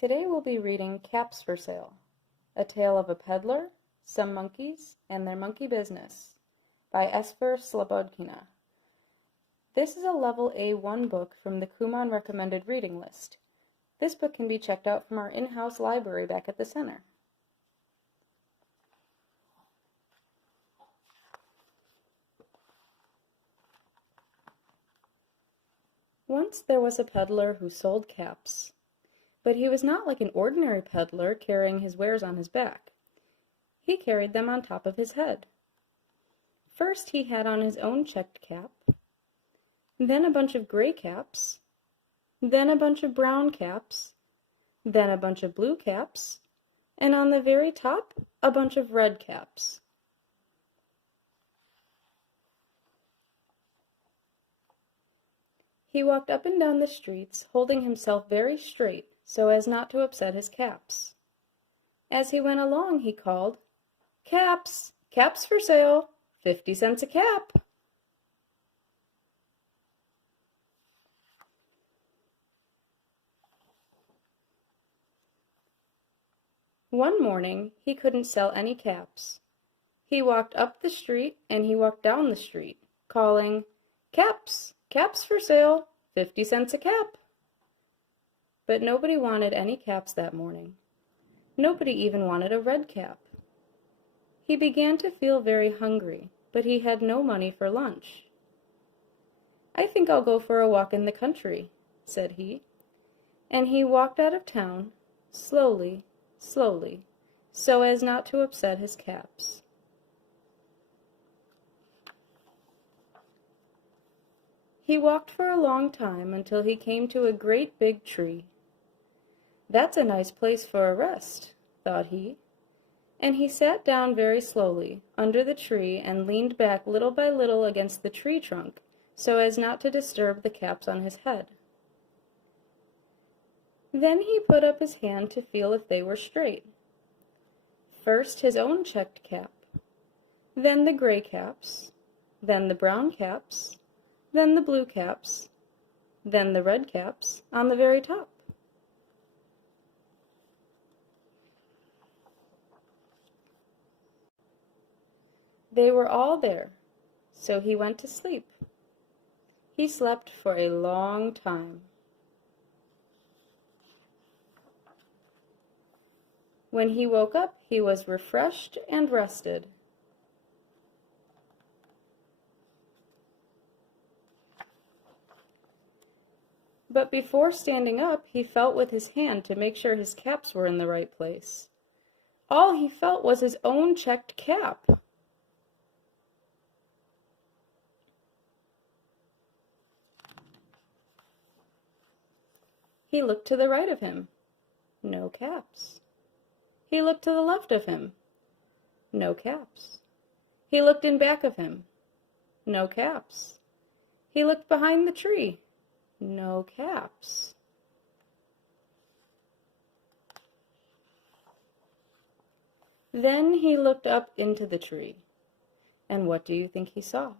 Today we'll be reading Caps for Sale, a tale of a peddler, some monkeys, and their monkey business, by Esphyr Slobodkina. This is a level A1 book from the Kumon Recommended Reading List. This book can be checked out from our in-house library back at the center. Once there was a peddler who sold caps. But he was not like an ordinary peddler carrying his wares on his back. He carried them on top of his head. First he had on his own checked cap, then a bunch of gray caps, then a bunch of brown caps, then a bunch of blue caps, and on the very top, a bunch of red caps. He walked up and down the streets, holding himself very straight, so as not to upset his caps. As he went along, he called, "Caps! Caps for sale! 50 cents a cap!" One morning, he couldn't sell any caps. He walked up the street and he walked down the street, calling, "Caps! Caps for sale! 50 cents a cap!" But nobody wanted any caps that morning. Nobody even wanted a red cap. He began to feel very hungry, but he had no money for lunch. "I think I'll go for a walk in the country," said he. And he walked out of town, slowly, slowly, so as not to upset his caps. He walked for a long time until he came to a great big tree. "That's a nice place for a rest," thought he, and he sat down very slowly under the tree and leaned back little by little against the tree trunk so as not to disturb the caps on his head. Then he put up his hand to feel if they were straight. First his own checked cap, then the gray caps, then the brown caps, then the blue caps, then the red caps on the very top. They were all there, so he went to sleep. He slept for a long time. When he woke up, he was refreshed and rested. But before standing up, he felt with his hand to make sure his caps were in the right place. All he felt was his own checked cap. He looked to the right of him. No caps. He looked to the left of him. No caps. He looked in back of him. No caps. He looked behind the tree. No caps. Then he looked up into the tree. And what do you think he saw?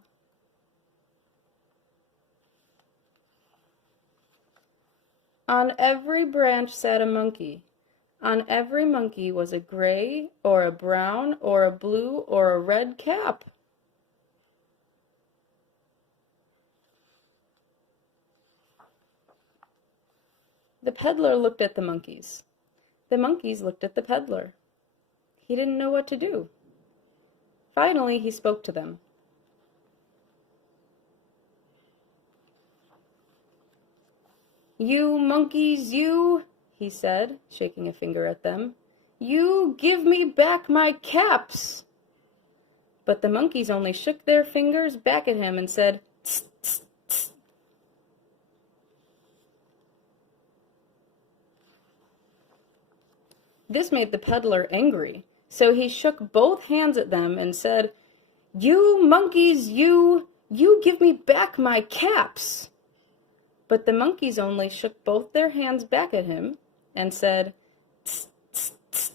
On every branch sat a monkey. On every monkey was a gray, or a brown, or a blue, or a red cap. The peddler looked at the monkeys. The monkeys looked at the peddler. He didn't know what to do. Finally, he spoke to them. "You monkeys, you," he said, shaking a finger at them, "you give me back my caps." But the monkeys only shook their fingers back at him and said, "Tss, tss, tss." This made the peddler angry, so he shook both hands at them and said, "You monkeys, you give me back my caps." But the monkeys only shook both their hands back at him and said, "Tss, tss, tss."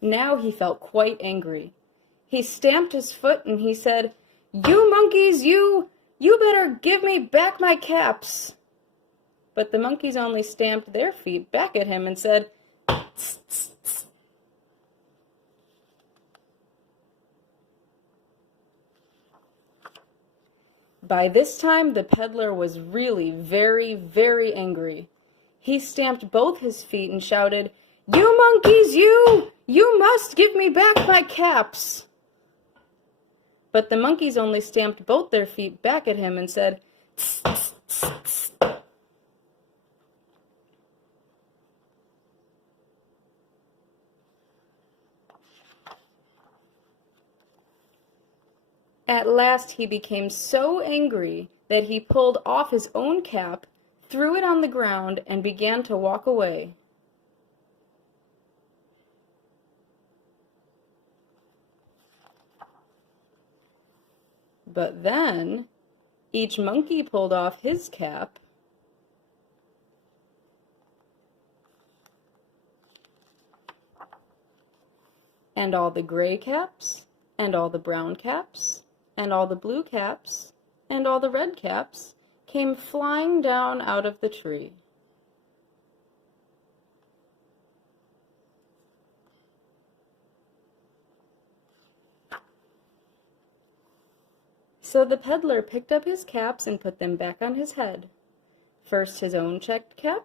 Now he felt quite angry. He stamped his foot and he said, "You monkeys, you "You better give me back my caps." But the monkeys only stamped their feet back at him and said, "Tss, tss, tss." By this time, the peddler was really very, very angry. He stamped both his feet and shouted, "You monkeys, you! You must give me back my caps!" But the monkeys only stamped both their feet back at him and said, "Tss, tss, tss, tss." At last he became so angry that he pulled off his own cap, threw it on the ground, and began to walk away. But then each monkey pulled off his cap, and all the gray caps, and all the brown caps, and all the blue caps, and all the red caps came flying down out of the tree. So the peddler picked up his caps and put them back on his head. First his own checked cap,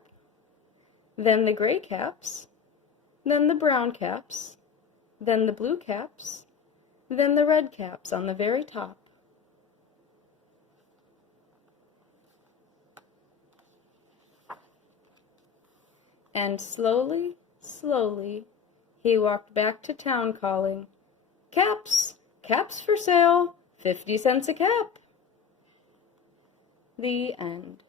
then the gray caps, then the brown caps, then the blue caps, then the red caps on the very top. And slowly, slowly, he walked back to town calling, "Caps! Caps for sale! 50 cents a cap!" The end.